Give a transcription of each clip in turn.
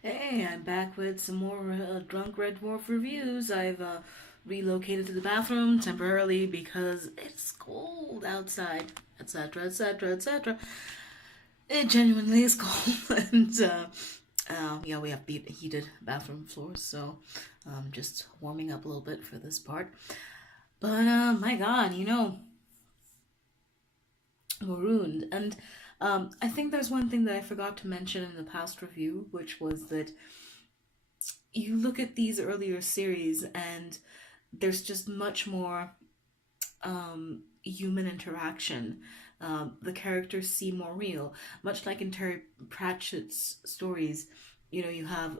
Hey, I'm back with some more Drunk Red Dwarf reviews. I've relocated to the bathroom temporarily because it's cold outside, etc., etc., etc. It genuinely is cold, and yeah, we have heated bathroom floors, so just warming up a little bit for this part. But my God, marooned, and I think there's one thing that I forgot to mention in the past review, which was that you look at these earlier series and there's just much more human interaction. The characters seem more real, much like in Terry Pratchett's stories. You have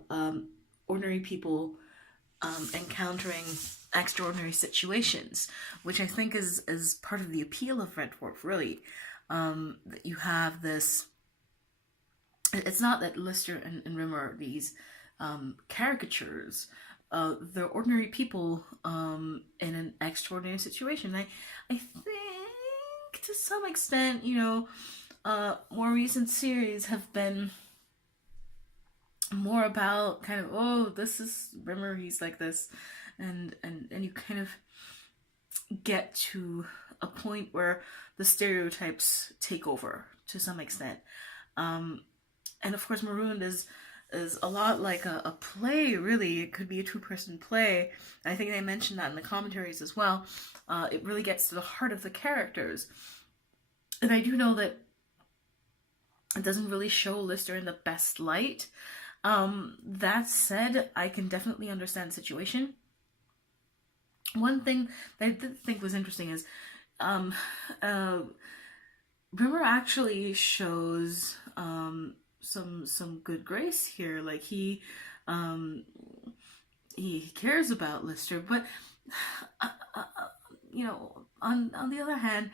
ordinary people encountering extraordinary situations, which I think is part of the appeal of Red Dwarf. Really, that you have this. It's not that Lister and Rimmer are these caricatures. They're ordinary people in an extraordinary situation. I think to some extent, more recent series have been more about kind of, oh, this is Rimmer, he's like this, and you kind of get to a point where the stereotypes take over to some extent. Um, and of course, Marooned is a lot like a play. Really, it could be a two-person play. I think they mentioned that in the commentaries as well. It really gets to the heart of the characters, and I do know that it doesn't really show Lister in the best light. That said, I can definitely understand the situation. One thing that I did think was interesting is um, uh, Rimmer actually shows some good grace here. Like um, he cares about Lister, but on the other hand,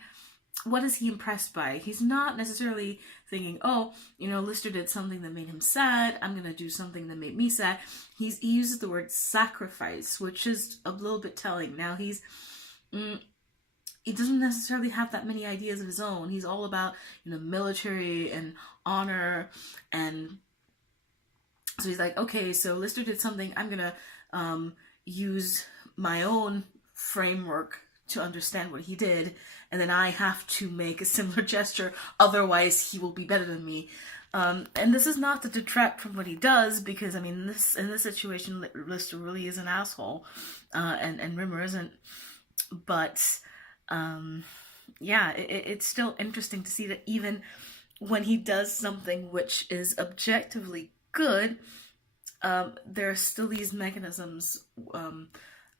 what is he impressed by? He's not necessarily thinking, oh, Lister did something that made him sad. I'm gonna do something that made me sad. He uses the word sacrifice, which is a little bit telling. Now mm, he doesn't necessarily have that many ideas of his own. He's all about military and honor, and so he's like, okay, so Lister did something. I'm gonna use my own framework to understand what he did, and then I have to make a similar gesture. Otherwise, he will be better than me. And this is not to detract from what he does, because I mean, this in this situation, Lister really is an asshole, and Rimmer isn't. But um, yeah, it's still interesting to see that even when he does something which is objectively good, there are still these mechanisms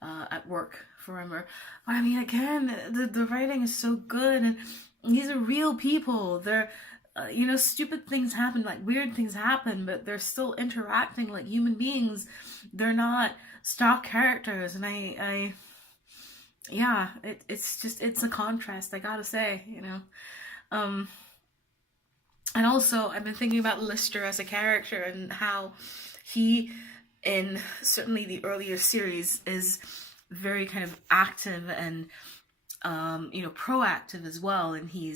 at work for Rimmer. But I mean, again, the writing is so good, and these are real people. They're stupid things happen, like weird things happen, but they're still interacting like human beings. They're not stock characters, and yeah, it's a contrast. I gotta say. Um, and also, I've been thinking about Lister as a character and how he, in certainly the earlier series, is very kind of active and proactive as well. And he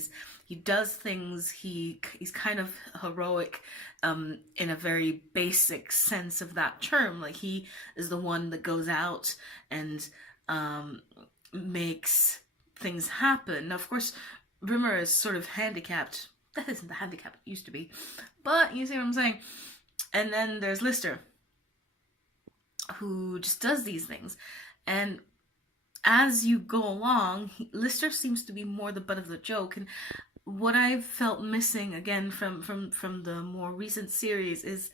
does things. He's kind of heroic in a very basic sense of that term. Like he is the one that goes out and um, makes things happen. Now, of course, Rimmer is sort of handicapped. That isn't the handicap it used to be, but you see what I'm saying. And then there's Lister, who just does these things, and as you go along, Lister seems to be more the butt of the joke. And what I've felt missing again from the more recent series is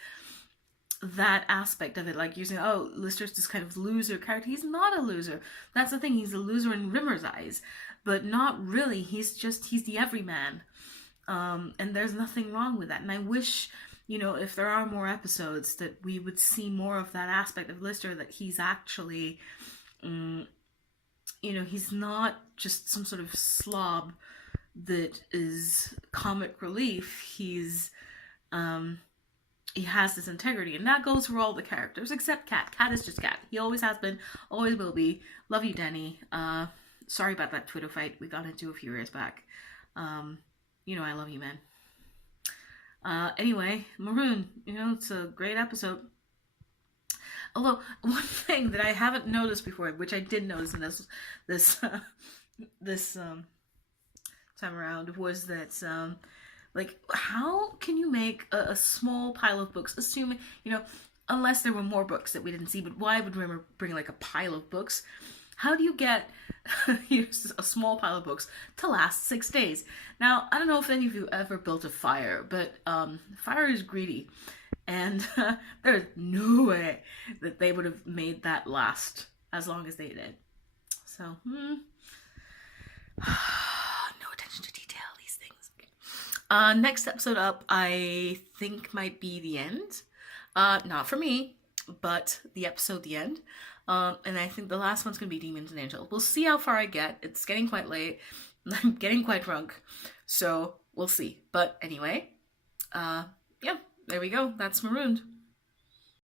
that aspect of it. Like you're saying, oh, Lister's this kind of loser character. He's not a loser. That's the thing. He's a loser in Rimmer's eyes, but not really. He's the everyman. And there's nothing wrong with that. And I wish, if there are more episodes, that we would see more of that aspect of Lister, that he's actually, um, he's not just some sort of slob that is comic relief. Um, he has this integrity, and that goes for all the characters except Cat. Cat is just Cat. He always has been, always will be. Love you, Denny. Sorry about that Twitter fight we got into a few years back. I love you, man. Anyway, Maroon, it's a great episode. Although one thing that I haven't noticed before, which I did notice in this this time around, was that like, how can you make a small pile of books, assuming, unless there were more books that we didn't see, but why would Rimmer bring like a pile of books? How do you get a small pile of books to last 6 days? Now, I don't know if any of you ever built a fire, but fire is greedy. And there's no way that they would have made that last as long as they did. So, no attention to detail, these things. Next episode up, I think might be the end. Not for me, but the episode, the end. And I think the last one's going to be Demons and Angels. We'll see how far I get. It's getting quite late. I'm getting quite drunk. So, we'll see. But anyway, yeah, there we go. That's Marooned.